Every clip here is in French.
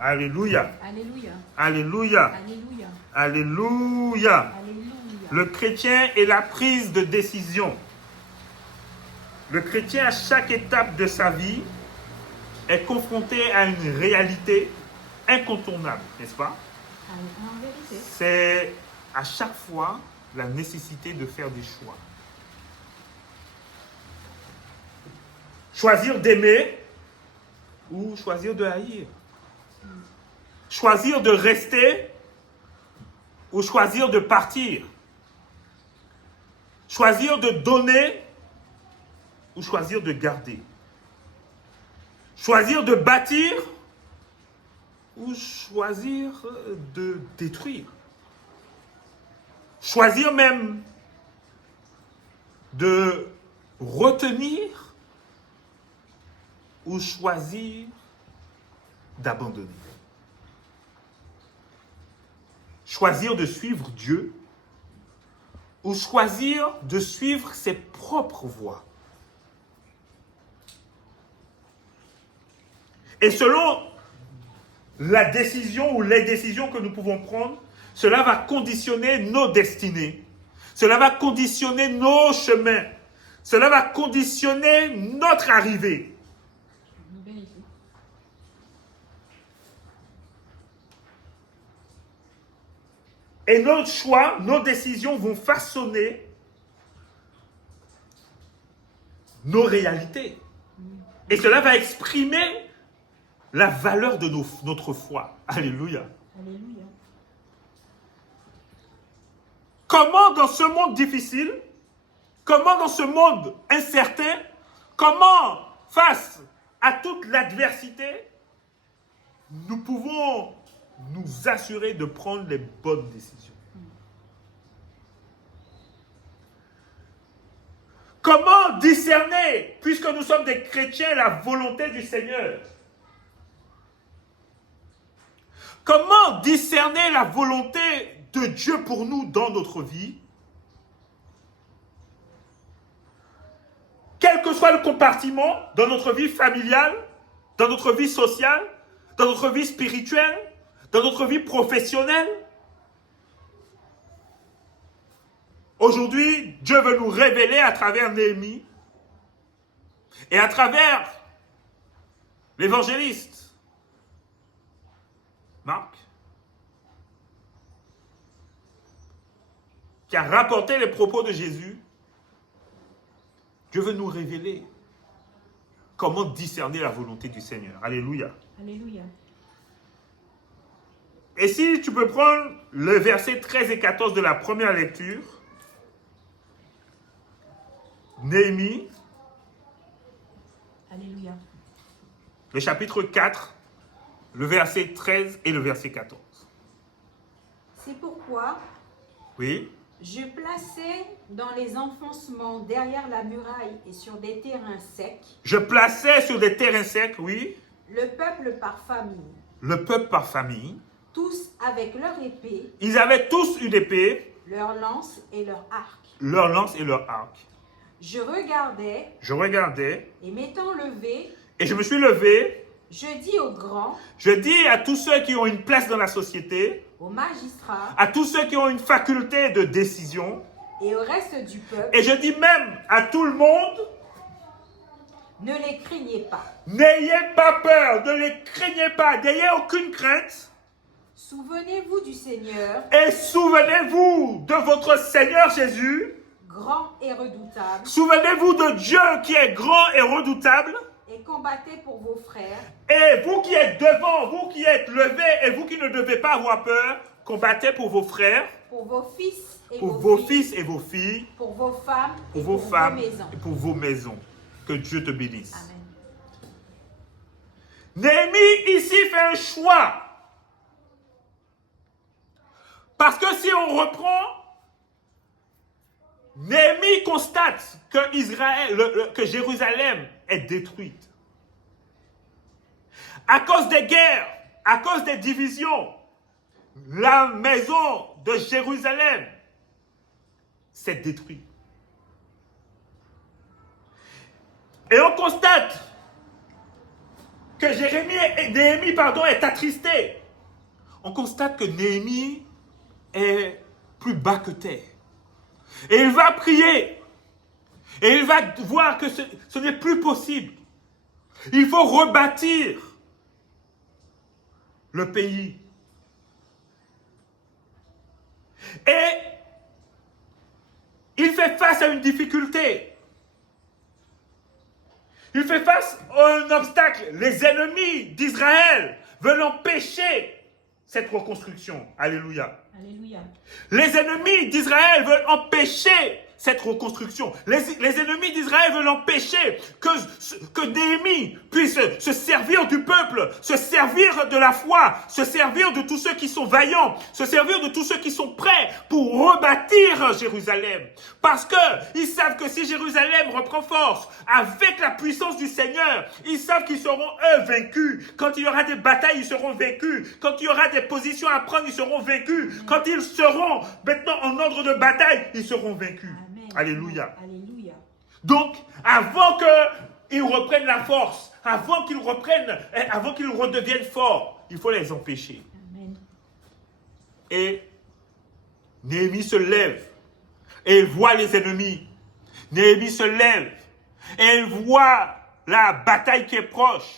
Alléluia. Alléluia. Alléluia. Alléluia. Alléluia. Alléluia. Le chrétien est la prise de décision. Le chrétien, à chaque étape de sa vie, est confronté à une réalité incontournable, n'est-ce pas? En vérité. C'est à chaque fois la nécessité de faire des choix. Choisir d'aimer ou choisir de haïr. Choisir de rester ou choisir de partir. Choisir de donner ou choisir de garder. Choisir de bâtir ou choisir de détruire. Choisir même de retenir ou choisir d'abandonner. Choisir de suivre Dieu ou choisir de suivre ses propres voies. Et selon la décision ou les décisions que nous pouvons prendre, cela va conditionner nos destinées. Cela va conditionner nos chemins. Cela va conditionner notre arrivée. Et nos choix, nos décisions vont façonner nos réalités. Et cela va exprimer la valeur de notre foi. Alléluia. Alléluia. Comment dans ce monde difficile, comment dans ce monde incertain, comment face à toute l'adversité, nous pouvons nous assurer de prendre les bonnes décisions. Comment discerner, puisque nous sommes des chrétiens, la volonté du Seigneur? Comment discerner la volonté de Dieu pour nous dans notre vie? Quel que soit le compartiment, dans notre vie familiale, dans notre vie sociale, dans notre vie spirituelle, dans notre vie professionnelle. Aujourd'hui, Dieu veut nous révéler à travers Néhémie et à travers l'évangéliste Marc, qui a rapporté les propos de Jésus. Dieu veut nous révéler comment discerner la volonté du Seigneur. Alléluia. Alléluia. Et si tu peux prendre le verset 13 et 14 de la première lecture, Néhémie, Alléluia. le chapitre 4, le verset 13 et le verset 14. C'est pourquoi Oui. je plaçais dans les enfoncements derrière la muraille et sur des terrains secs Je plaçais sur des terrains secs, oui, le peuple par famille, le peuple par famille. tous avec leur épée, Ils avaient tous une épée, leur lance et leur arc. leur lance et leur arc. Je regardais Je regardais et m'étant levé, et je me suis levé. je dis aux grands, Je dis à tous ceux qui ont une place dans la société, aux magistrats à tous ceux qui ont une faculté de décision, et au reste du peuple, et je dis même à tout le monde, ne les craignez pas. n'ayez pas peur, ne les craignez pas, n'ayez aucune crainte, Souvenez-vous du Seigneur, et souvenez-vous de votre Seigneur Jésus, grand et redoutable, souvenez-vous de Dieu qui est grand et redoutable, et combattez pour vos frères, et vous qui êtes devant, vous qui êtes levés, et vous qui ne devez pas avoir peur, combattez pour vos frères, pour vos fils et pour vos vos filles, fils et vos filles, pour vos femmes pour et vos femmes maisons. et pour vos maisons. Que Dieu te bénisse. Amen. Néhémie ici fait un choix. Parce que si on reprend, Néhémie constate que Jérusalem est détruite. À cause des guerres, à cause des divisions, la maison de Jérusalem s'est détruite. Et on constate que Néhémie est attristé, on constate que Néhémie est plus bas que terre. Et il va prier. Et il va voir que ce n'est plus possible. Il faut rebâtir le pays. Et il fait face à une difficulté. Il fait face à un obstacle. Les ennemis d'Israël veulent empêcher cette reconstruction. Alléluia. Alléluia. Les ennemis d'Israël veulent empêcher cette reconstruction. Les ennemis d'Israël veulent empêcher que Néhémie puisse se servir du peuple, se servir de la foi, se servir de tous ceux qui sont vaillants, se servir de tous ceux qui sont prêts pour rebâtir Jérusalem. Parce qu'ils savent que si Jérusalem reprend force avec la puissance du Seigneur, ils savent qu'ils seront eux vaincus. Quand il y aura des batailles, ils seront vaincus. Quand il y aura des positions à prendre, ils seront vaincus. Quand ils seront maintenant en ordre de bataille, ils seront vaincus. Amen. Alléluia. Alléluia. Donc, avant qu'ils reprennent la force, avant qu'ils redeviennent forts, il faut les empêcher. Amen. Et Néhémie se lève et il voit les ennemis. Néhémie se lève et il voit la bataille qui est proche.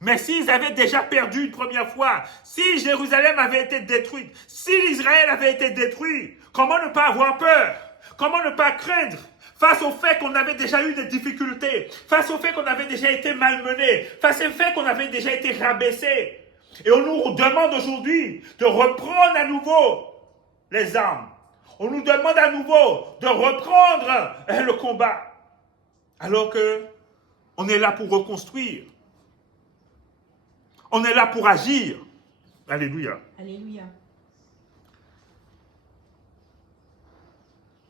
Mais s'ils avaient déjà perdu une première fois, si Jérusalem avait été détruite, si Israël avait été détruit, comment ne pas avoir peur? Comment ne pas craindre face au fait qu'on avait déjà eu des difficultés, face au fait qu'on avait déjà été malmené, face au fait qu'on avait déjà été rabaissé? Et on nous demande aujourd'hui de reprendre à nouveau les armes. On nous demande à nouveau de reprendre le combat. Alors que on est là pour reconstruire. On est là pour agir. Alléluia. Alléluia.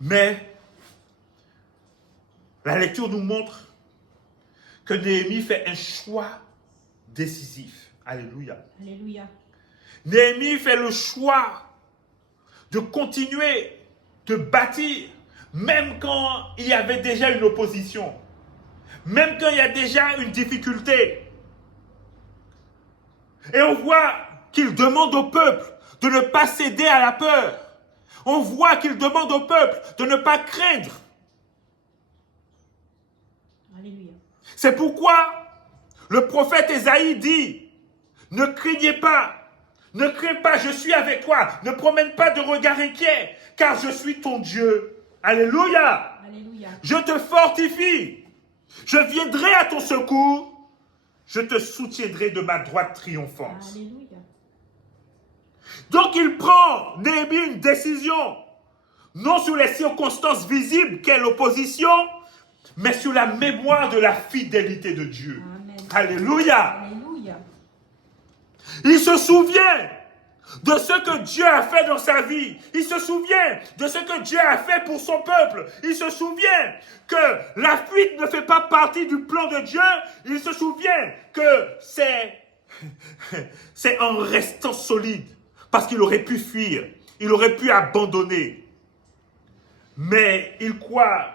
Mais la lecture nous montre que Néhémie fait un choix décisif. Alléluia. Alléluia. Néhémie fait le choix de continuer de bâtir, même quand il y avait déjà une opposition, même quand il y a déjà une difficulté. Et on voit qu'il demande au peuple de ne pas céder à la peur. On voit qu'il demande au peuple de ne pas craindre. Alléluia. C'est pourquoi le prophète Ésaïe dit, ne craignez pas, ne crains pas, je suis avec toi, ne promène pas de regard inquiet, car je suis ton Dieu. Alléluia. Alléluia. Je te fortifie, je viendrai à ton secours, je te soutiendrai de ma droite triomphante. Alléluia. Donc il prend, Néhémie, une décision, non sur les circonstances visibles qu'est l'opposition, mais sur la mémoire de la fidélité de Dieu. Amen. Alléluia. Alléluia. Il se souvient de ce que Dieu a fait dans sa vie. Il se souvient de ce que Dieu a fait pour son peuple. Il se souvient que la fuite ne fait pas partie du plan de Dieu. Il se souvient que c'est en restant solide. Parce qu'il aurait pu fuir. Il aurait pu abandonner. Mais il croit,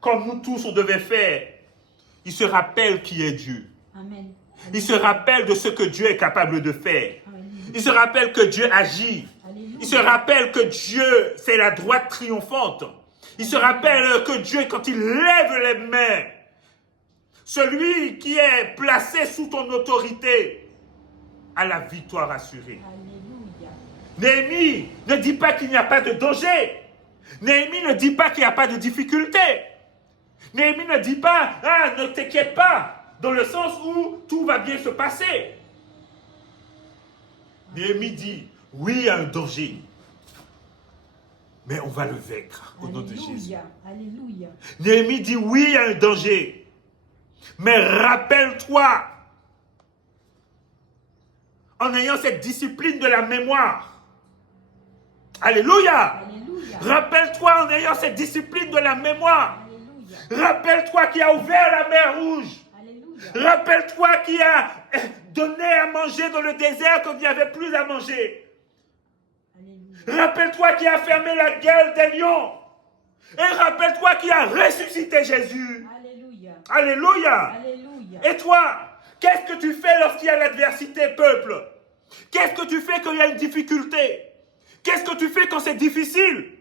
comme nous tous on devait faire, il se rappelle qui est Dieu. Amen. Il se rappelle de ce que Dieu est capable de faire. Alléluia. Il se rappelle que Dieu agit. Alléluia. Il se rappelle que Dieu, c'est la droite triomphante. Il se rappelle que Dieu, quand il lève les mains, celui qui est placé sous ton autorité a la victoire assurée. Alléluia. Néhémie ne dit pas qu'il n'y a pas de danger. Néhémie ne dit pas qu'il n'y a pas de difficulté. Néhémie ne dit pas, ah, ne t'inquiète pas, dans le sens où tout va bien se passer. Néhémie dit, oui, il y a un danger, mais on va le vaincre au nom de Jésus. Alléluia. Alléluia. Néhémie dit, oui, il y a un danger, mais rappelle-toi, en ayant cette discipline de la mémoire. Alléluia. Alléluia. Rappelle-toi en ayant cette discipline de la mémoire. Alléluia. Rappelle-toi qui a ouvert la mer Rouge. Alléluia. Rappelle-toi qui a donné à manger dans le désert quand il n'y avait plus à manger. Alléluia. Rappelle-toi qui a fermé la gueule des lions. Et rappelle-toi qui a ressuscité Jésus. Alléluia. Alléluia. Alléluia. Et toi, Qu'est-ce que tu fais lorsqu'il y a l'adversité, peuple? Qu'est-ce que tu fais quand il y a une difficulté? Qu'est-ce que tu fais quand c'est difficile?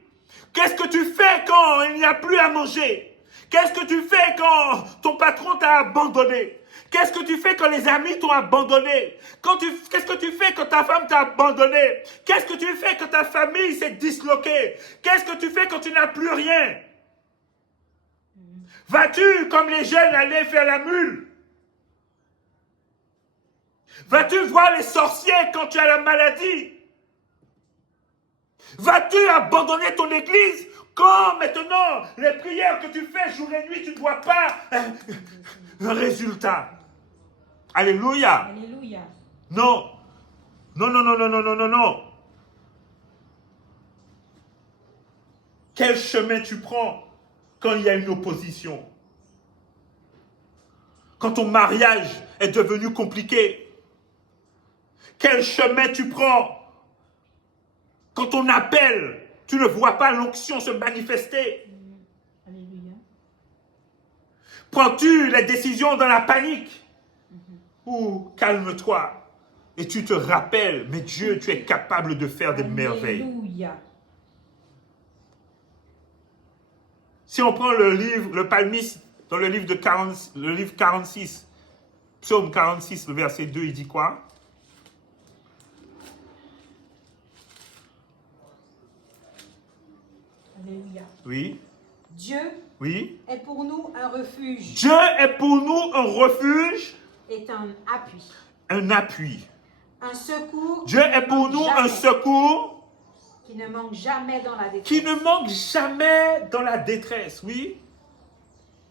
Qu'est-ce que tu fais quand il n'y a plus à manger? Qu'est-ce que tu fais quand ton patron t'a abandonné? Qu'est-ce que tu fais quand les amis t'ont abandonné? Qu'est-ce que tu fais quand ta femme t'a abandonné? Qu'est-ce que tu fais quand ta famille s'est disloquée? Qu'est-ce que tu fais quand tu n'as plus rien? Vas-tu, comme les jeunes, aller faire la mule? Vas-tu voir les sorciers quand tu as la maladie? Vas-tu abandonner ton église quand maintenant les prières que tu fais jour et nuit, tu ne vois pas un résultat? Alléluia. Alléluia. Non. Non, non, non, non, non, non, non, non. Quel chemin tu prends quand il y a une opposition? Quand ton mariage est devenu compliqué? Quel chemin tu prends quand on appelle, tu ne vois pas l'onction se manifester? Alléluia. Prends-tu les décisions dans la panique? Ou calme-toi et tu te rappelles, mais Dieu, tu es capable de faire des merveilles. Alléluia. Si on prend le livre, le psalmiste, dans le livre 46, psaume 46, le verset 2, il dit quoi? Alléluia. Oui, Dieu oui. est pour nous un refuge Dieu est pour nous un refuge, et un appui, un appui. un secours Dieu est pour nous un jamais, secours qui ne manque jamais dans la détresse. qui ne manque jamais dans la détresse. Oui.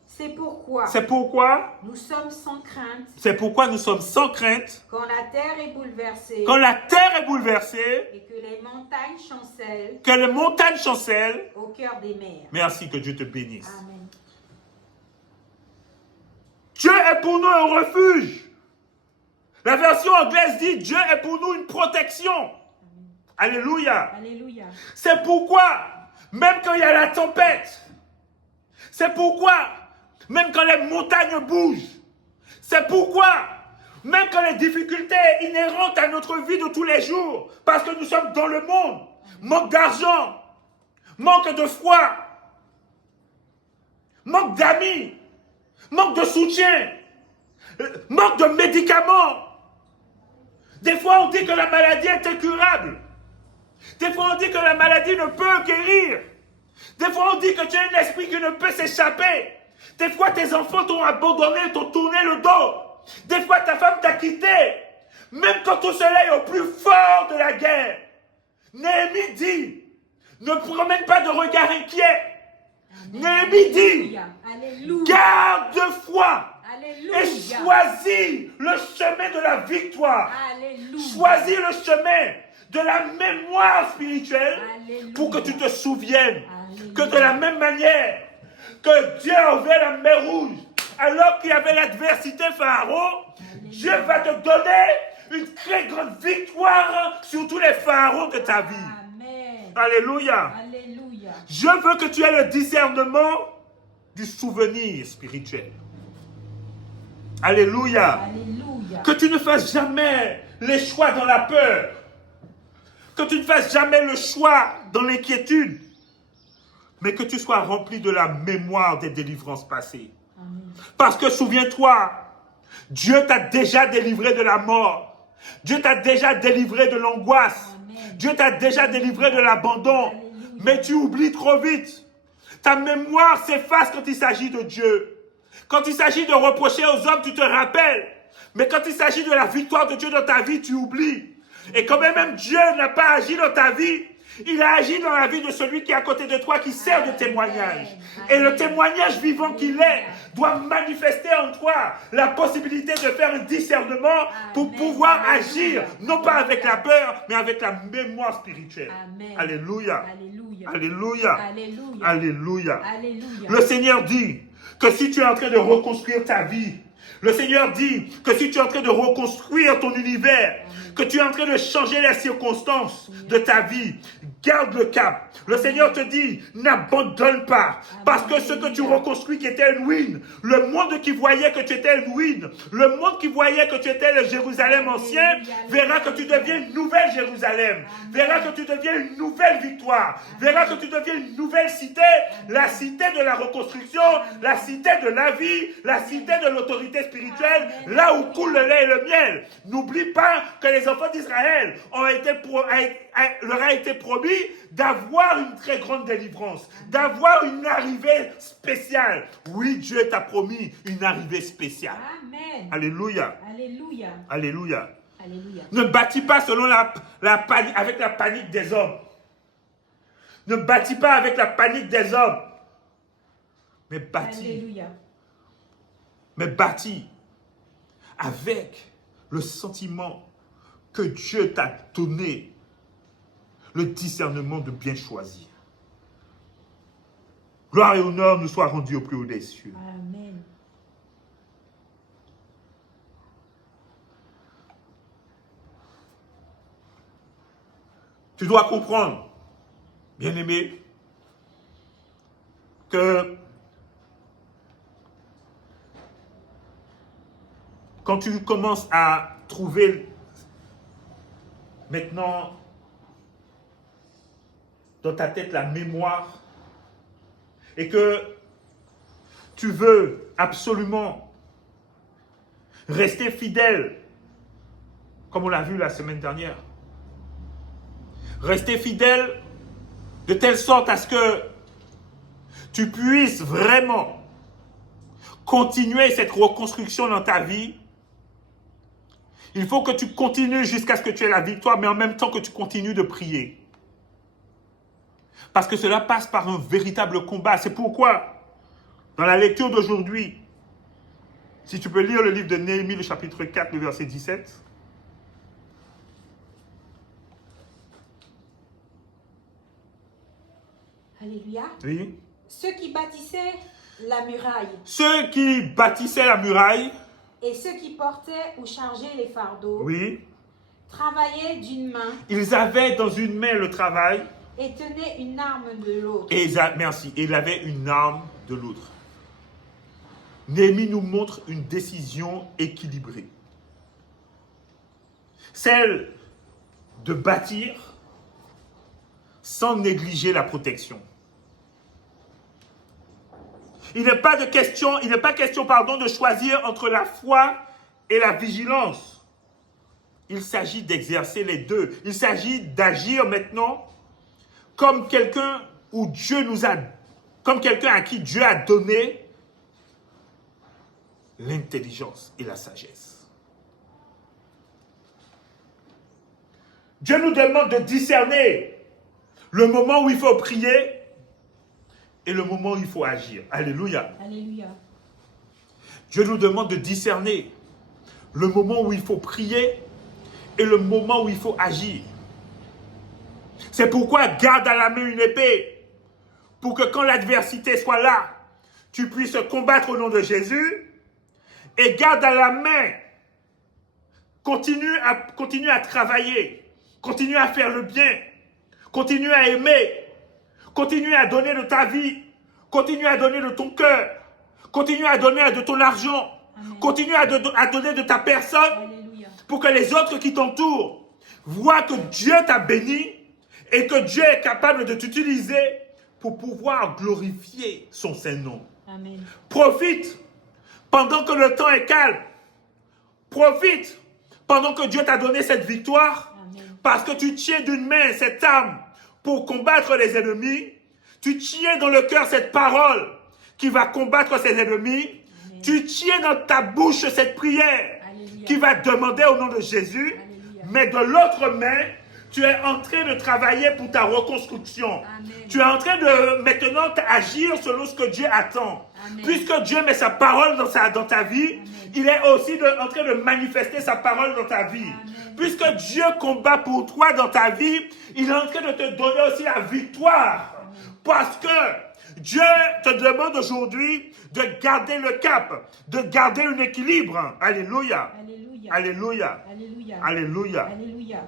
C'est pourquoi C'est pourquoi, nous sommes sans crainte nous sommes sans crainte quand la terre est bouleversée quand la terre est bouleversée, et que les montagnes chancellent que les montagnes chancellent. au cœur des mers. Merci, que Dieu te bénisse. Amen. Dieu est pour nous un refuge. La version anglaise dit Dieu est pour nous une protection. Alléluia. Alléluia. C'est pourquoi, même quand il y a la tempête, c'est pourquoi, même quand les montagnes bougent, c'est pourquoi, même quand les difficultés inhérentes à notre vie de tous les jours, parce que nous sommes dans le monde, manque d'argent, manque de foi, manque d'amis, manque de soutien, manque de médicaments. Des fois, on dit que la maladie est incurable. Des fois, on dit que la maladie ne peut guérir. Des fois, on dit que tu as un esprit qui ne peut s'échapper. Des fois, tes enfants t'ont abandonné, t'ont tourné le dos. Des fois, ta femme t'a quitté. Même quand ton soleil est au plus fort de la guerre. Néhémie dit, ne promène pas de regard inquiet. Néhémie dit, Alléluia. garde foi. Alléluia. Et choisis le chemin de la victoire. Alléluia. Choisis le chemin de la mémoire spirituelle Alléluia. pour que tu te souviennes Alléluia. que de la même manière que Dieu a ouvert la mer Rouge alors qu'il y avait l'adversité Pharaon, Dieu va te donner une très grande victoire sur tous les pharaons de ta vie. Amen. Alléluia. Alléluia. Je veux que tu aies le discernement du souvenir spirituel. Alléluia. Alléluia. Que tu ne fasses jamais les choix dans la peur. Que tu ne fasses jamais le choix dans l'inquiétude. Mais que tu sois rempli de la mémoire des délivrances passées. Amen. Parce que souviens-toi, Dieu t'a déjà délivré de la mort. Dieu t'a déjà délivré de l'angoisse. Amen. Dieu t'a déjà délivré de l'abandon. Alléluia. Mais tu oublies trop vite. Ta mémoire s'efface quand il s'agit de Dieu. Quand il s'agit de reprocher aux hommes, tu te rappelles. Mais quand il s'agit de la victoire de Dieu dans ta vie, tu oublies. Et quand même Dieu n'a pas agi dans ta vie, il a agi dans la vie de celui qui est à côté de toi, qui sert de témoignage. Et le témoignage vivant qu'il est doit manifester en toi la possibilité de faire un discernement pour pouvoir agir, non pas avec la peur, mais avec la mémoire spirituelle. Amen. Alléluia. Alléluia. Alléluia. Alléluia. Alléluia. Alléluia. Le Seigneur dit que si tu es en train de reconstruire ta vie, le Seigneur dit que si tu es en train de reconstruire ton univers, que tu es en train de changer les circonstances de ta vie, garde le cap. Le Seigneur te dit, n'abandonne pas. Parce que ce que tu reconstruis qui était une ruine, le monde qui voyait que tu étais une ruine, le monde qui voyait que tu étais le Jérusalem ancien, verra que tu deviens une nouvelle Jérusalem, verra que tu deviens une nouvelle victoire, verra que tu deviens une nouvelle cité, la cité de la reconstruction, la cité de la vie, la cité de l'autorité spirituelle, là où coule le lait et le miel. N'oublie pas que les enfants d'Israël leur a été promis d'avoir une très grande délivrance, d'avoir une arrivée spéciale. Oui, Dieu t'a promis une arrivée spéciale. Amen. Alléluia. Alléluia. Alléluia. Alléluia. Ne bâtis pas selon avec la panique des hommes. Ne bâtis pas avec la panique des hommes. Mais bâtis. Alléluia. Mais bâtis avec le sentiment que Dieu t'a donné le discernement de bien choisir. Gloire et honneur nous soient rendus au plus haut des cieux. Amen. Tu dois comprendre, bien-aimé, que quand tu commences à trouver maintenant dans ta tête la mémoire et que tu veux absolument rester fidèle, comme on l'a vu la semaine dernière, rester fidèle de telle sorte à ce que tu puisses vraiment continuer cette reconstruction dans ta vie. Il faut que tu continues jusqu'à ce que tu aies la victoire, mais en même temps que tu continues de prier. Parce que cela passe par un véritable combat. C'est pourquoi, dans la lecture d'aujourd'hui, si tu peux lire le livre de Néhémie, le chapitre 4, le verset 17. Alléluia. Oui. Ceux qui bâtissaient la muraille Ceux qui bâtissaient la muraille, et ceux qui portaient ou chargeaient les fardeaux oui, travaillaient d'une main ils avaient dans une main le travail, et tenaient une arme de l'autre. et ils avaient une arme de l'autre. Néhémie nous montre une décision équilibrée. Celle de bâtir sans négliger la protection. Il n'est pas question de choisir entre la foi et la vigilance. Il s'agit d'exercer les deux. Il s'agit d'agir maintenant comme quelqu'un à qui Dieu a donné l'intelligence et la sagesse. Dieu nous demande de discerner le moment où il faut prier et le moment où il faut agir. Alléluia. Alléluia. Dieu nous demande de discerner le moment où il faut prier et le moment où il faut agir. C'est pourquoi garde à la main une épée pour que quand l'adversité soit là, tu puisses combattre au nom de Jésus. Et garde à la main, continue à travailler, continue à faire le bien, continue à aimer, continue à donner de ta vie, continue à donner de ton cœur, continue à donner de ton argent, Amen. Continue à donner de ta personne. Alléluia. Pour que les autres qui t'entourent voient que Dieu t'a béni et que Dieu est capable de t'utiliser pour pouvoir glorifier son Saint-Nom. Amen. Profite pendant que le temps est calme. Profite pendant que Dieu t'a donné cette victoire. Amen. Parce que tu tiens d'une main cette arme pour combattre les ennemis. Tu tiens dans le cœur cette parole qui va combattre ses ennemis. Amen. Tu tiens dans ta bouche cette prière Alléluia. qui va demander au nom de Jésus. Alléluia. Mais de l'autre main, tu es en train de travailler pour ta reconstruction. Amen. Tu es en train de maintenant agir selon ce que Dieu attend. Amen. Puisque Dieu met sa parole dans ta vie, Amen. il est aussi en train de manifester sa parole dans ta vie. Amen. Puisque Dieu combat pour toi dans ta vie, il est en train de te donner aussi la victoire. Amen. Parce que Dieu te demande aujourd'hui de garder le cap, de garder un équilibre. Alléluia. Alléluia. Alléluia. Alléluia. Alléluia. Alléluia.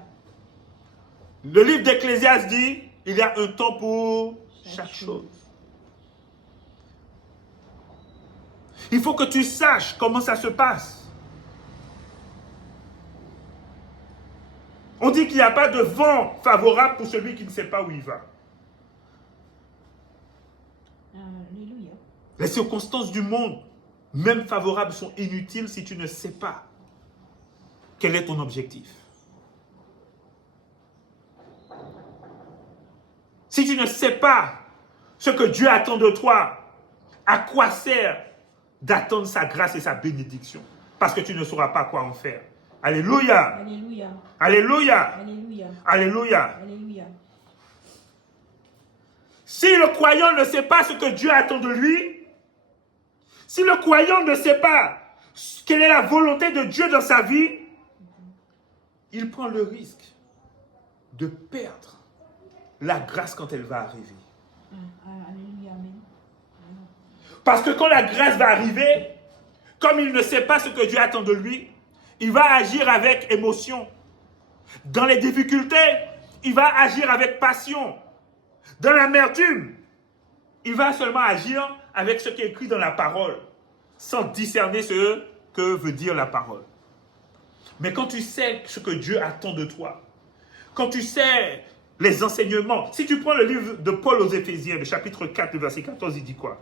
Le livre d'Ecclésiaste dit, Il y a un temps pour chaque chose. Il faut que tu saches comment ça se passe. On dit qu'il n'y a pas de vent favorable pour celui qui ne sait pas où il va. Alléluia. Les circonstances du monde, même favorables, sont inutiles si tu ne sais pas quel est ton objectif. Si tu ne sais pas ce que Dieu attend de toi, à quoi sert d'attendre sa grâce et sa bénédiction? Parce que tu ne sauras pas quoi en faire. Alléluia. Alléluia. Alléluia. Alléluia. Alléluia. Alléluia. Si le croyant ne sait pas ce que Dieu attend de lui, si le croyant ne sait pas quelle est la volonté de Dieu dans sa vie, il prend le risque de perdre la grâce quand elle va arriver. Alléluia. Amen. Parce que quand la grâce va arriver, comme il ne sait pas ce que Dieu attend de lui, il va agir avec émotion. Dans les difficultés, il va agir avec passion. Dans l'amertume, il va seulement agir avec ce qui est écrit dans la parole, sans discerner ce que veut dire la parole. Mais quand tu sais ce que Dieu attend de toi, quand tu sais les enseignements, si tu prends le livre de Paul aux Éphésiens, le chapitre 4, le verset 14, il dit quoi?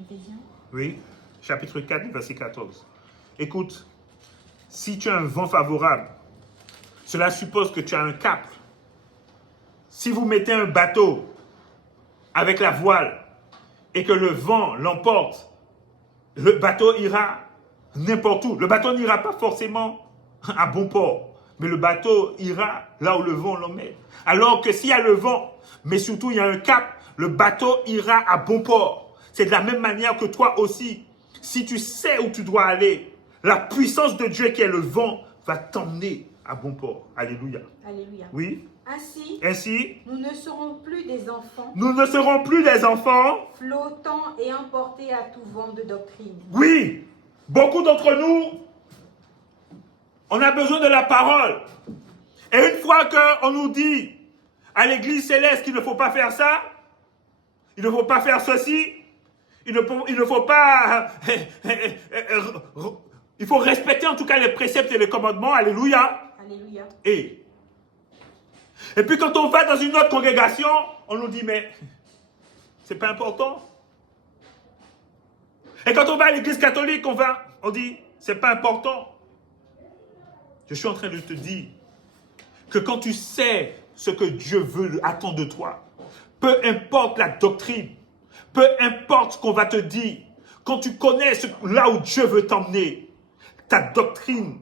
Éphésiens. Oui, chapitre 4, verset 14. Écoute, si tu as un vent favorable, cela suppose que tu as un cap. Si vous mettez un bateau avec la voile et que le vent l'emporte, le bateau ira n'importe où. Le bateau n'ira pas forcément à bon port, mais le bateau ira là où le vent l'emmène. Alors que s'il y a le vent, mais surtout il y a un cap, le bateau ira à bon port. C'est de la même manière que toi aussi. Si tu sais où tu dois aller, la puissance de Dieu qui est le vent va t'emmener à bon port. Alléluia. Alléluia. Oui. Ainsi, nous ne serons plus des enfants Nous ne serons plus des enfants. flottants et emportés à tout vent de doctrine. Oui. Beaucoup d'entre nous, on a besoin de la parole. Et une fois qu'on nous dit à l'église céleste qu'il ne faut pas faire ça, il ne faut pas faire ceci, il ne faut pas... il faut respecter en tout cas les préceptes et les commandements. Alléluia. Alléluia. Et puis quand on va dans une autre congrégation, on nous dit mais c'est pas important. Et quand on va à l'église catholique, on dit c'est pas important. Je suis en train de te dire que quand tu sais ce que Dieu attend de toi, peu importe la doctrine, peu importe ce qu'on va te dire, quand tu connais là où Dieu veut t'emmener, ta doctrine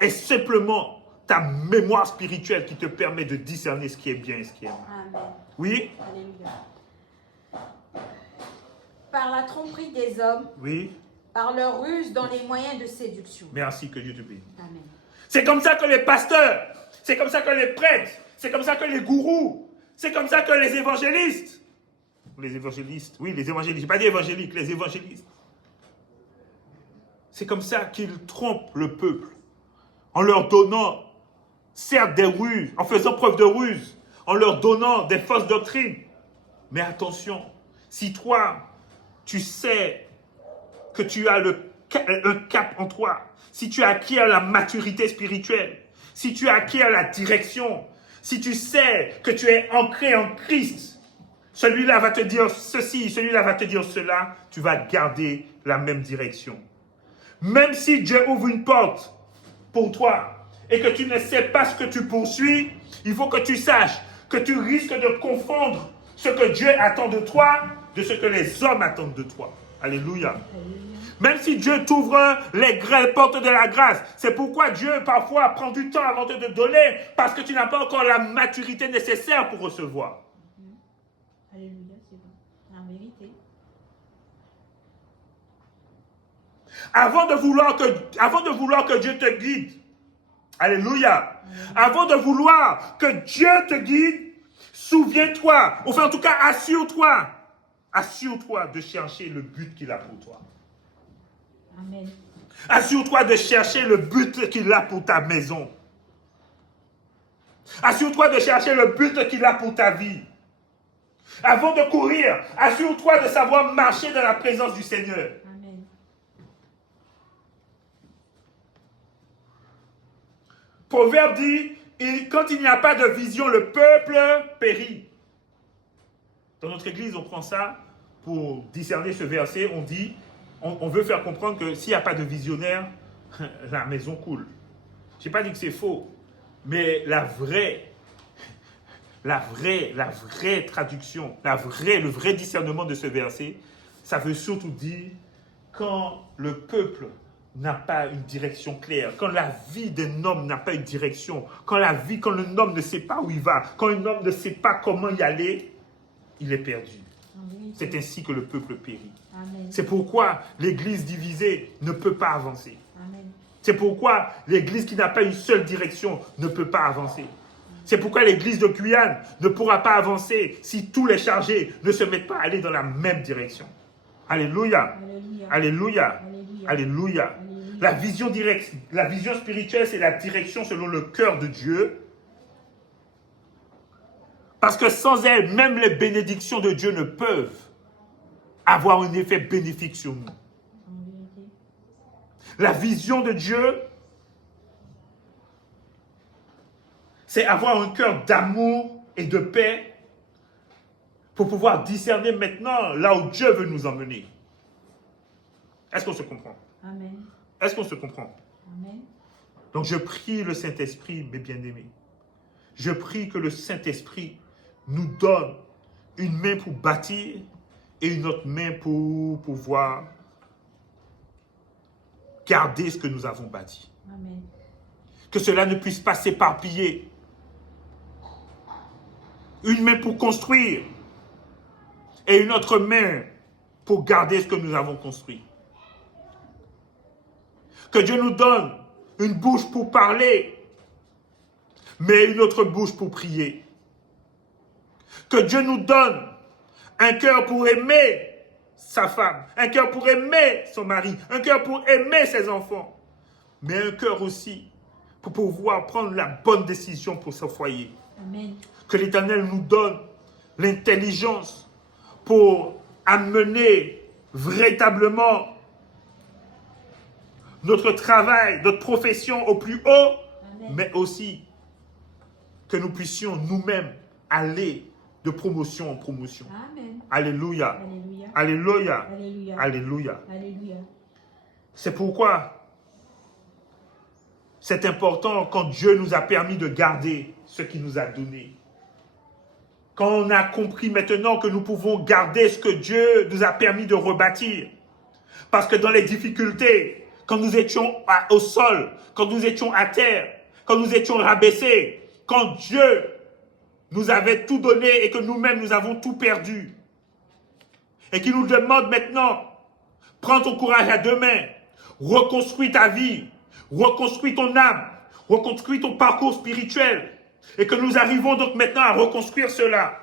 est simplement ta mémoire spirituelle qui te permet de discerner ce qui est bien et ce qui est mal. Amen. Oui? Alléluia. Par la tromperie des hommes, Oui? par leur ruse dans les moyens de séduction. Merci, que Dieu te bénisse. Amen. C'est comme ça que les pasteurs, c'est comme ça que les prêtres, c'est comme ça que les gourous, c'est comme ça que les évangélistes, oui, les évangélistes, je n'ai pas dit évangéliques, les évangélistes. C'est comme ça qu'ils trompent le peuple, en leur donnant, certes des ruses, en faisant preuve de ruse, en leur donnant des fausses doctrines. Mais attention, si toi, tu sais que tu as un cap en toi, si tu as acquis la maturité spirituelle, si tu as acquis la direction, si tu sais que tu es ancré en Christ, celui-là va te dire ceci, celui-là va te dire cela, tu vas garder la même direction. Même si Dieu ouvre une porte pour toi et que tu ne sais pas ce que tu poursuis, il faut que tu saches que tu risques de confondre ce que Dieu attend de toi de ce que les hommes attendent de toi. Alléluia. Alléluia. Même si Dieu t'ouvre les portes de la grâce, c'est pourquoi Dieu parfois prend du temps avant de te donner, parce que tu n'as pas encore la maturité nécessaire pour recevoir. Alléluia, c'est bon. En vérité. Avant de vouloir que Dieu te guide, alléluia, avant de vouloir que Dieu te guide, souviens-toi, enfin en tout cas, assure-toi de chercher le but qu'il a pour toi. Amen. Assure-toi de chercher le but qu'il a pour ta maison. Assure-toi de chercher le but qu'il a pour ta vie. Avant de courir, assure-toi de savoir marcher dans la présence du Seigneur. Amen. Proverbe dit, quand il n'y a pas de vision, le peuple périt. Dans notre église, on prend ça pour discerner ce verset. On dit, on veut faire comprendre que s'il n'y a pas de visionnaire, la maison coule. Je n'ai pas dit que c'est faux, mais la vraie traduction, le vrai discernement de ce verset, ça veut surtout dire quand le peuple n'a pas une direction claire, quand la vie d'un homme n'a pas une direction, quand le homme ne sait pas où il va, quand un homme ne sait pas comment y aller, il est perdu. C'est ainsi que le peuple périt. Amen. C'est pourquoi l'église divisée ne peut pas avancer. Amen. C'est pourquoi l'église qui n'a pas une seule direction ne peut pas avancer. C'est pourquoi l'église de Guyane ne pourra pas avancer si tous les chargés ne se mettent pas à aller dans la même direction. Alléluia. Alléluia. Alléluia. Alléluia. Alléluia. Alléluia. La vision spirituelle, c'est la direction selon le cœur de Dieu. Parce que sans elle, même les bénédictions de Dieu ne peuvent avoir un effet bénéfique sur nous. En vérité. La vision de Dieu, c'est avoir un cœur d'amour et de paix pour pouvoir discerner maintenant là où Dieu veut nous emmener. Est-ce qu'on se comprend? Amen. Est-ce qu'on se comprend? Amen. Donc je prie le Saint-Esprit, mes bien-aimés. Je prie que le Saint-Esprit nous donne une main pour bâtir et une autre main pour pouvoir garder ce que nous avons bâti. Amen. Que cela ne puisse pas s'éparpiller. Une main pour construire et une autre main pour garder ce que nous avons construit. Que Dieu nous donne une bouche pour parler, mais une autre bouche pour prier. Que Dieu nous donne un cœur pour aimer sa femme, un cœur pour aimer son mari, un cœur pour aimer ses enfants, mais un cœur aussi pour pouvoir prendre la bonne décision pour son foyer. Amen. Que l'Éternel nous donne l'intelligence pour amener véritablement notre travail, notre profession au plus haut, Amen. mais aussi que nous puissions nous-mêmes aller de promotion en promotion. Amen. Alléluia. Alléluia. Alléluia. Alléluia. Alléluia. Alléluia. C'est pourquoi c'est important quand Dieu nous a permis de garder ce qu'il nous a donné. Quand on a compris maintenant que nous pouvons garder ce que Dieu nous a permis de rebâtir. Parce que dans les difficultés, quand nous étions au sol, quand nous étions à terre, quand nous étions rabaissés, quand Dieu nous avait tout donné et que nous-mêmes nous avons tout perdu, et qu'il nous demande maintenant, prends ton courage à deux mains, reconstruis ta vie, reconstruis ton âme, reconstruis ton parcours spirituel, et que nous arrivons donc maintenant à reconstruire cela.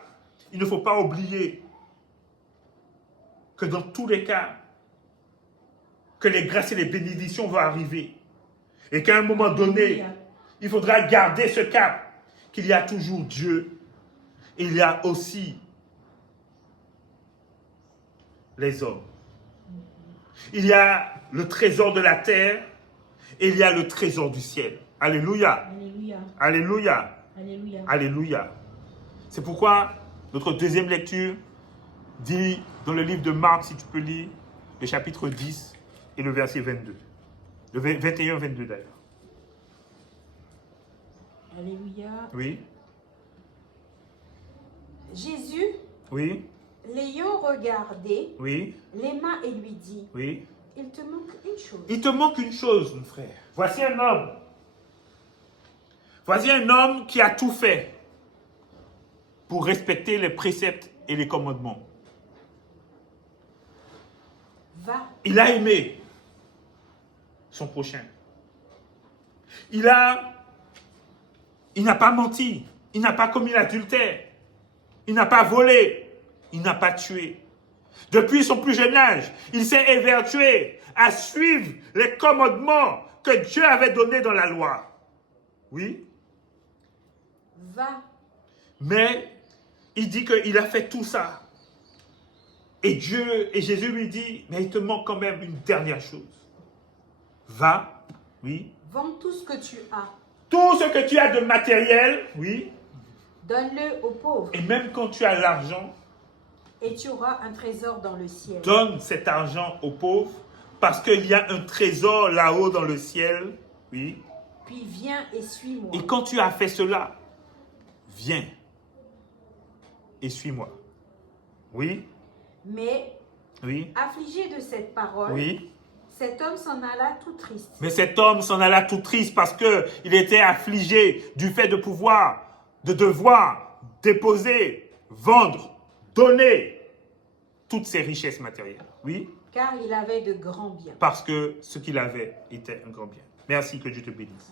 Il ne faut pas oublier que dans tous les cas, que les grâces et les bénédictions vont arriver. Et qu'à un moment donné, il faudra garder ce cap, qu'il y a toujours Dieu. Et il y a aussi les hommes. Il y a le trésor de la terre et il y a le trésor du ciel. Alléluia. Alléluia. Alléluia. Alléluia. Alléluia. C'est pourquoi notre deuxième lecture dit dans le livre de Marc, si tu peux lire, le chapitre 10 et le verset 22. Le 21-22 d'ailleurs. Alléluia. Oui, Jésus, oui, l'ayant regardé, oui, l'aima et lui dit, oui. il te manque une chose. Il te manque une chose, mon frère. Voici un homme. Voici un homme qui a tout fait pour respecter les préceptes et les commandements. Va, Il a aimé son prochain. Il n'a pas menti. Il n'a pas commis l'adultère. Il n'a pas volé. Il n'a pas tué. Depuis son plus jeune âge, il s'est évertué à suivre les commandements que Dieu avait donnés dans la loi. Oui. Va, Mais il dit qu'il a fait tout ça. Et Jésus lui dit, mais il te manque quand même une dernière chose. Va, oui. vends tout ce que tu as. Tout ce que tu as de matériel, oui. Donne-le aux pauvres. Et même quand tu as l'argent, Et tu auras un trésor dans le ciel. donne cet argent aux pauvres, parce qu'il y a un trésor là-haut dans le ciel, oui. Puis viens et suis-moi. Et quand tu as fait cela, viens et suis-moi. Oui, Mais, oui, affligé de cette parole, oui. cet homme s'en alla tout triste. Mais cet homme s'en alla tout triste parce qu'il était affligé du fait de devoir déposer, vendre, donner toutes ses richesses matérielles. Oui, Car il avait de grands biens. parce que ce qu'il avait était un grand bien. Merci, que Dieu te bénisse.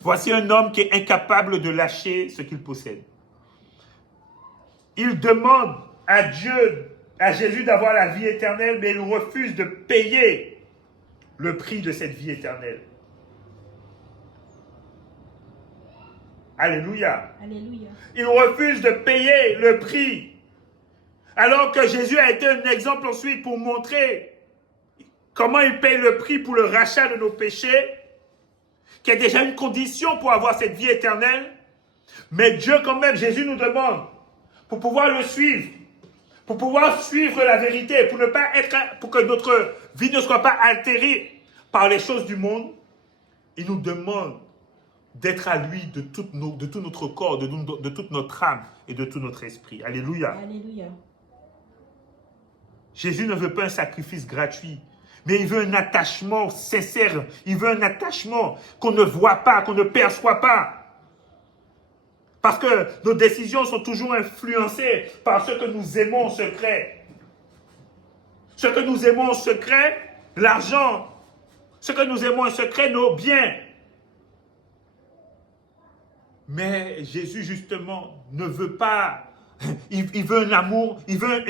Voici un homme qui est incapable de lâcher ce qu'il possède. Il demande à Dieu, à Jésus d'avoir la vie éternelle, mais il refuse de payer le prix de cette vie éternelle. Alléluia. Alléluia. Il refuse de payer le prix. Alors que Jésus a été un exemple ensuite pour montrer comment il paye le prix pour le rachat de nos péchés, qui est déjà une condition pour avoir cette vie éternelle. Mais Dieu quand même, Jésus nous demande, pour pouvoir le suivre, pour pouvoir suivre la vérité, pour que notre vie ne soit pas altérée par les choses du monde, il nous demande d'être à lui de tout notre corps, de toute notre âme et de tout notre esprit. Alléluia. Alléluia. Jésus ne veut pas un sacrifice gratuit, mais il veut un attachement sincère. Il veut un attachement qu'on ne voit pas, qu'on ne perçoit pas. Parce que nos décisions sont toujours influencées par ce que nous aimons en secret. Ce que nous aimons en secret, l'argent. Ce que nous aimons en secret, nos biens. Mais Jésus, justement, ne veut pas. Il veut un amour, il veut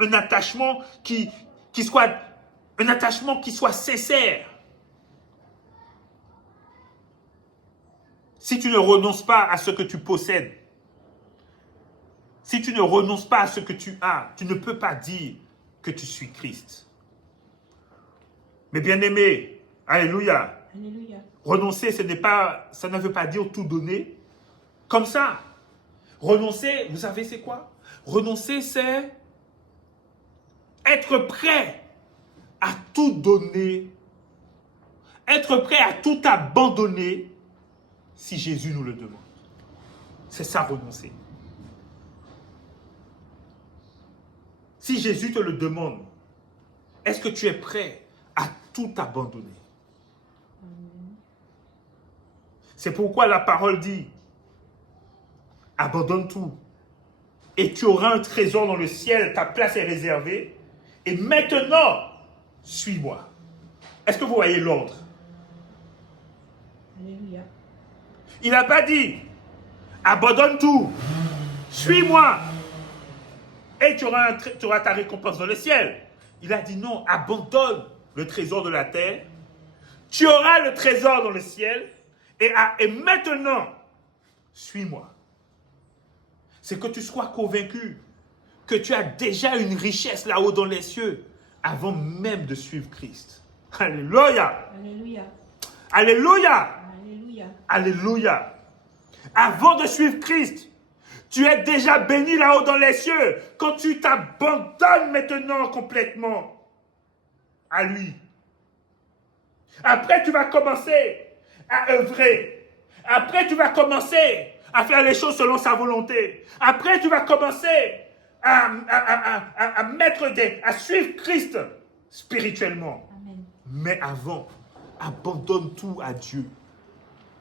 un attachement qui soit un attachement qui soit sincère. Si tu ne renonces pas à ce que tu possèdes, si tu ne renonces pas à ce que tu as, tu ne peux pas dire que tu suis Christ. Mais bien-aimé, alléluia, Alléluia. renoncer, ça ne veut pas dire tout donner comme ça. Renoncer, vous savez c'est quoi? Renoncer, c'est être prêt à tout donner, être prêt à tout abandonner si Jésus nous le demande. C'est ça, renoncer. Si Jésus te le demande, est-ce que tu es prêt à tout abandonner? C'est pourquoi la parole dit, abandonne tout et tu auras un trésor dans le ciel, ta place est réservée. Et maintenant, suis-moi. Est-ce que vous voyez l'ordre? Alléluia. Il n'a pas dit, abandonne tout, suis-moi, et tu auras ta récompense dans le ciel. Il a dit non, abandonne le trésor de la terre, tu auras le trésor dans le ciel, et maintenant, suis-moi. C'est que tu sois convaincu que tu as déjà une richesse là-haut dans les cieux, avant même de suivre Christ. Alléluia. Alléluia. Alléluia. Alléluia. Alléluia. Avant de suivre Christ, tu es déjà béni là-haut dans les cieux. Quand tu t'abandonnes maintenant complètement à lui. Après, tu vas commencer à œuvrer. Après, tu vas commencer à faire les choses selon sa volonté. Après, tu vas commencer à suivre Christ spirituellement. Amen. Mais avant, abandonne tout à Dieu.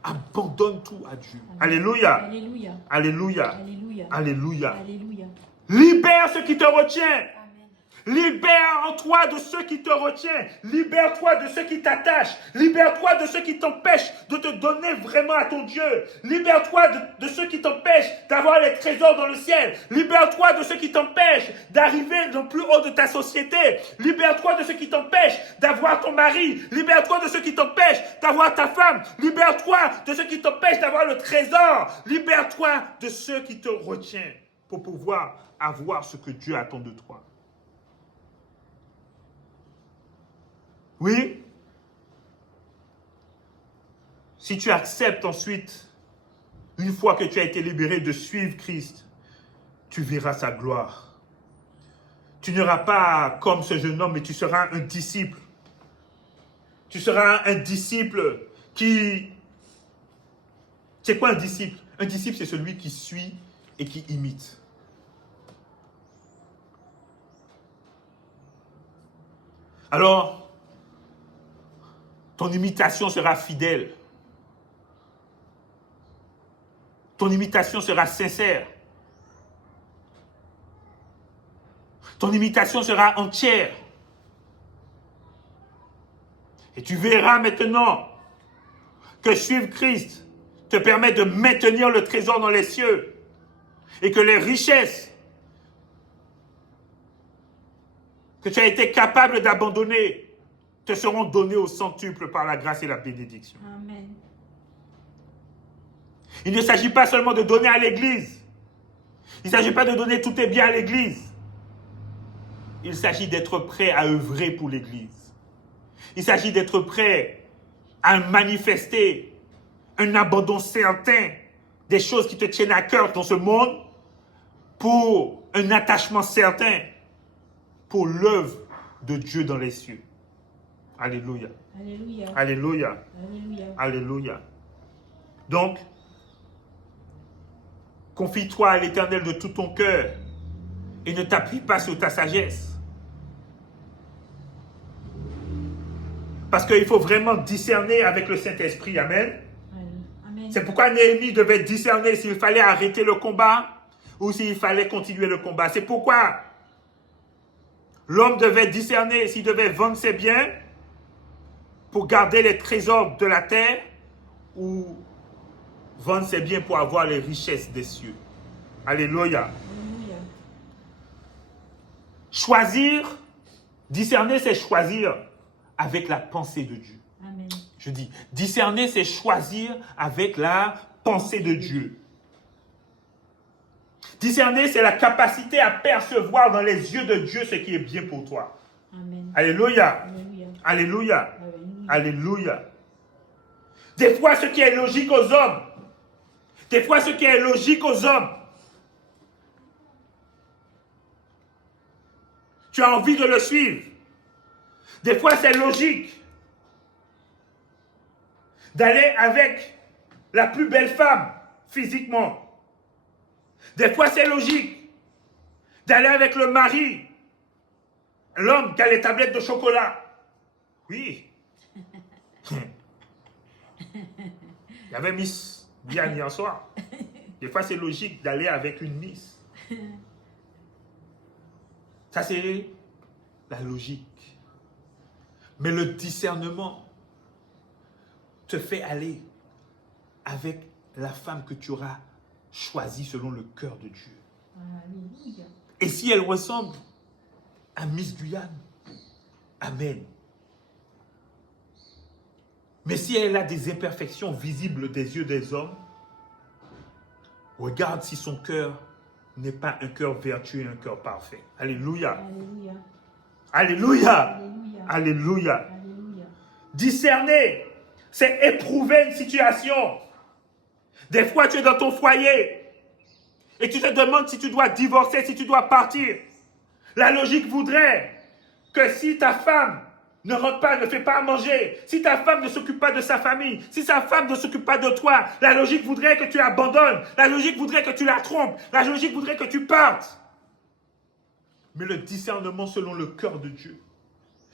Abandonne tout à Dieu. Amen. Alléluia. Alléluia. Alléluia. Alléluia. Alléluia. Alléluia. Libère ce qui te retient. Amen. Libère en toi de ceux qui te retiennent. Libère-toi de ceux qui t'attachent. Libère-toi de ceux qui t'empêchent de te donner vraiment à ton Dieu. Libère-toi de ceux qui t'empêchent d'avoir les trésors dans le ciel. Libère-toi de ceux qui t'empêchent d'arriver le plus haut de ta société. Libère-toi de ceux qui t'empêchent d'avoir ton mari. Libère-toi de ceux qui t'empêchent d'avoir ta femme. Libère-toi de ceux qui t'empêchent d'avoir le trésor. Libère-toi de ceux qui te retiennent pour pouvoir avoir ce que Dieu attend de toi. Oui. Si tu acceptes ensuite, une fois que tu as été libéré, de suivre Christ, tu verras sa gloire. Tu n'auras pas comme ce jeune homme, mais tu seras un disciple. Tu seras un disciple qui... C'est quoi un disciple? Un disciple, c'est celui qui suit et qui imite. Alors, ton imitation sera fidèle. Ton imitation sera sincère. Ton imitation sera entière. Et tu verras maintenant que suivre Christ te permet de maintenir le trésor dans les cieux et que les richesses que tu as été capable d'abandonner te seront données au centuple par la grâce et la bénédiction. Amen. Il ne s'agit pas seulement de donner à l'Église. Il ne s'agit pas de donner tous tes biens à l'Église. Il s'agit d'être prêt à œuvrer pour l'Église. Il s'agit d'être prêt à manifester un abandon certain des choses qui te tiennent à cœur dans ce monde pour un attachement certain pour l'œuvre de Dieu dans les cieux. Alléluia. Alléluia. Alléluia. Alléluia. Alléluia. Donc, confie-toi à l'Éternel de tout ton cœur et ne t'appuie pas sur ta sagesse. Parce qu'il faut vraiment discerner avec le Saint-Esprit. Amen. Amen. C'est pourquoi Néhémie devait discerner s'il fallait arrêter le combat ou s'il fallait continuer le combat. C'est pourquoi l'homme devait discerner s'il devait vendre ses biens pour garder les trésors de la terre ou vendre ses biens pour avoir les richesses des cieux. Alléluia. Alléluia. Choisir, discerner, c'est choisir avec la pensée de Dieu. Amen. Je dis, discerner, c'est choisir avec la pensée de Dieu. Discerner, c'est la capacité à percevoir dans les yeux de Dieu ce qui est bien pour toi. Amen. Alléluia. Alléluia. Alléluia. Alléluia. Alléluia. Des fois, ce qui est logique aux hommes, des fois, ce qui est logique aux hommes, tu as envie de le suivre. Des fois, c'est logique d'aller avec la plus belle femme physiquement. Des fois, c'est logique d'aller avec le mari, l'homme qui a les tablettes de chocolat. Oui. Il y avait Miss Diane hier soir. Des fois, c'est logique d'aller avec une Miss. Ça, c'est la logique. Mais le discernement te fait aller avec la femme que tu auras choisie selon le cœur de Dieu. Alléluia. Et si elle ressemble à Miss Guyane, amen. Mais si elle a des imperfections visibles des yeux des hommes, regarde si son cœur n'est pas un cœur vertueux, un cœur parfait. Alléluia. Alléluia. Alléluia. Alléluia. Alléluia. Alléluia. Discerner, c'est éprouver une situation. Des fois, tu es dans ton foyer et tu te demandes si tu dois divorcer, si tu dois partir. La logique voudrait que si ta femme ne rentre pas, ne fait pas à manger, si ta femme ne s'occupe pas de sa famille, si sa femme ne s'occupe pas de toi, la logique voudrait que tu abandonnes, la logique voudrait que tu la trompes, la logique voudrait que tu partes. Mais le discernement selon le cœur de Dieu,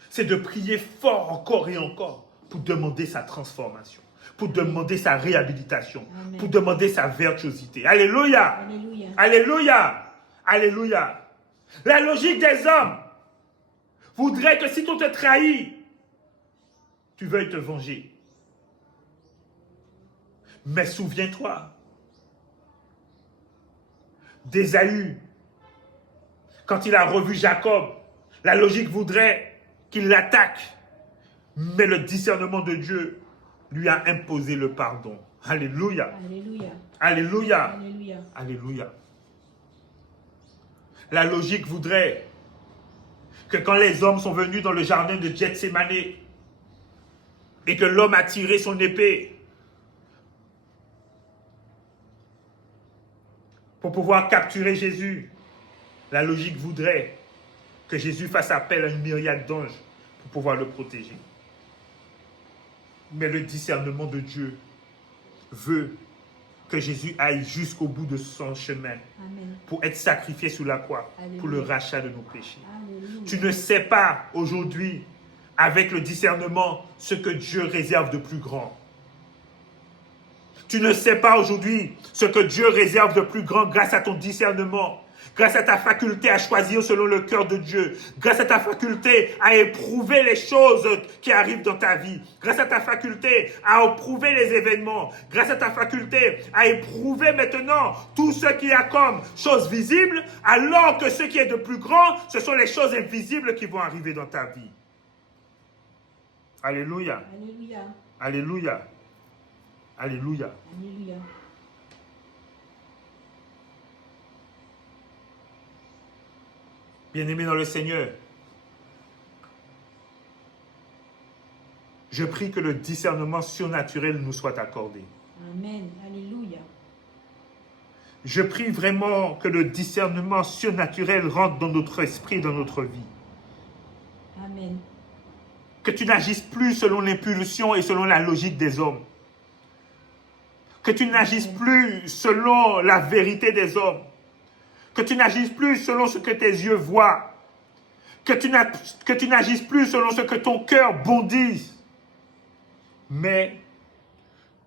c'est de prier fort encore et encore pour demander sa transformation, pour demander sa réhabilitation, Amen. pour demander sa virtuosité. Alléluia. Alléluia. Alléluia. Alléluia. La logique des hommes voudrait que si on te trahit, tu veuilles te venger. Mais souviens-toi d'Ésaü, quand il a revu Jacob, la logique voudrait qu'il l'attaque, mais le discernement de Dieu lui a imposé le pardon. Alléluia. Alléluia. Alléluia. Alléluia. Alléluia. La logique voudrait que quand les hommes sont venus dans le jardin de Gethsémane et que l'homme a tiré son épée pour pouvoir capturer Jésus, la logique voudrait que Jésus fasse appel à une myriade d'anges pour pouvoir le protéger. Mais le discernement de Dieu veut que Jésus aille jusqu'au bout de son chemin Amen. pour être sacrifié sous la croix, Alléluia. pour le rachat de nos péchés. Alléluia. Tu ne sais pas aujourd'hui, avec le discernement, ce que Dieu réserve de plus grand. Tu ne sais pas aujourd'hui ce que Dieu réserve de plus grand grâce à ton discernement, grâce à ta faculté à choisir selon le cœur de Dieu, grâce à ta faculté à éprouver les choses qui arrivent dans ta vie, grâce à ta faculté à éprouver les événements, grâce à ta faculté à éprouver maintenant tout ce qui a comme chose visible, alors que ce qui est de plus grand, ce sont les choses invisibles qui vont arriver dans ta vie. Alléluia. Alléluia. Alléluia. Alléluia. Alléluia. Bien-aimés dans le Seigneur, je prie que le discernement surnaturel nous soit accordé. Amen. Alléluia. Je prie vraiment que le discernement surnaturel rentre dans notre esprit, dans notre vie. Amen. Que tu n'agisses plus selon l'impulsion et selon la logique des hommes. Que tu n'agisses plus selon la vérité des hommes. Que tu n'agisses plus selon ce que tes yeux voient. Que tu n'agisses plus selon ce que ton cœur bondit. Mais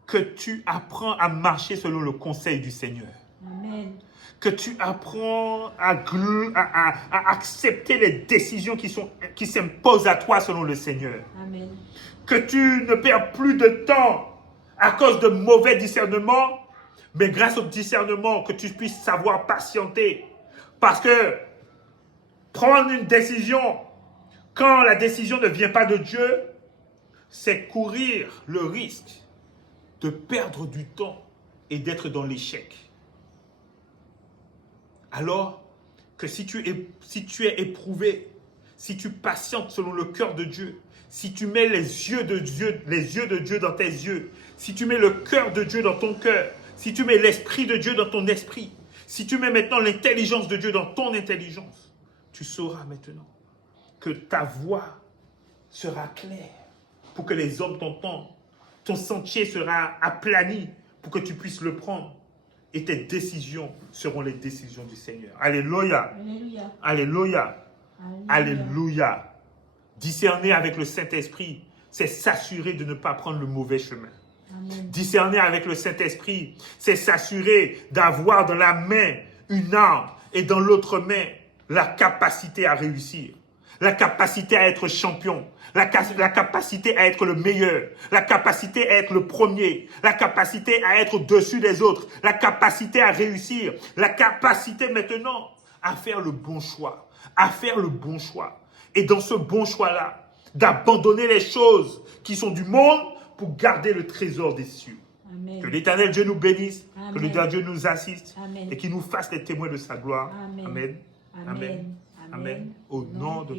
que tu apprends à marcher selon le conseil du Seigneur. Amen. Que tu apprends à accepter les décisions qui s'imposent à toi selon le Seigneur. Amen. Que tu ne perds plus de temps à cause de mauvais discernement, mais grâce au discernement, que tu puisses savoir patienter. Parce que prendre une décision, quand la décision ne vient pas de Dieu, c'est courir le risque de perdre du temps et d'être dans l'échec. Alors que si tu es éprouvé, si tu patientes selon le cœur de Dieu, si tu mets les yeux de Dieu dans tes yeux, si tu mets le cœur de Dieu dans ton cœur, si tu mets l'esprit de Dieu dans ton esprit, si tu mets maintenant l'intelligence de Dieu dans ton intelligence, tu sauras maintenant que ta voix sera claire pour que les hommes t'entendent. Ton sentier sera aplani pour que tu puisses le prendre. Et tes décisions seront les décisions du Seigneur. Alléluia. Alléluia. Alléluia. Alléluia. Alléluia. Discerner avec le Saint-Esprit, c'est s'assurer de ne pas prendre le mauvais chemin. Amen. Discerner avec le Saint-Esprit, c'est s'assurer d'avoir dans la main une arme et dans l'autre main la capacité à réussir, la capacité à être champion, la capacité à être le meilleur, la capacité à être le premier, la capacité à être au-dessus des autres, la capacité à réussir, la capacité maintenant à faire le bon choix, à faire le bon choix. Et dans ce bon choix-là, d'abandonner les choses qui sont du monde pour garder le trésor des cieux. Amen. Que l'Éternel Dieu nous bénisse, Amen. que l'Éternel Dieu nous assiste Amen. et qu'il nous fasse les témoins de sa gloire. Amen. Amen. Amen. Amen. Au nom de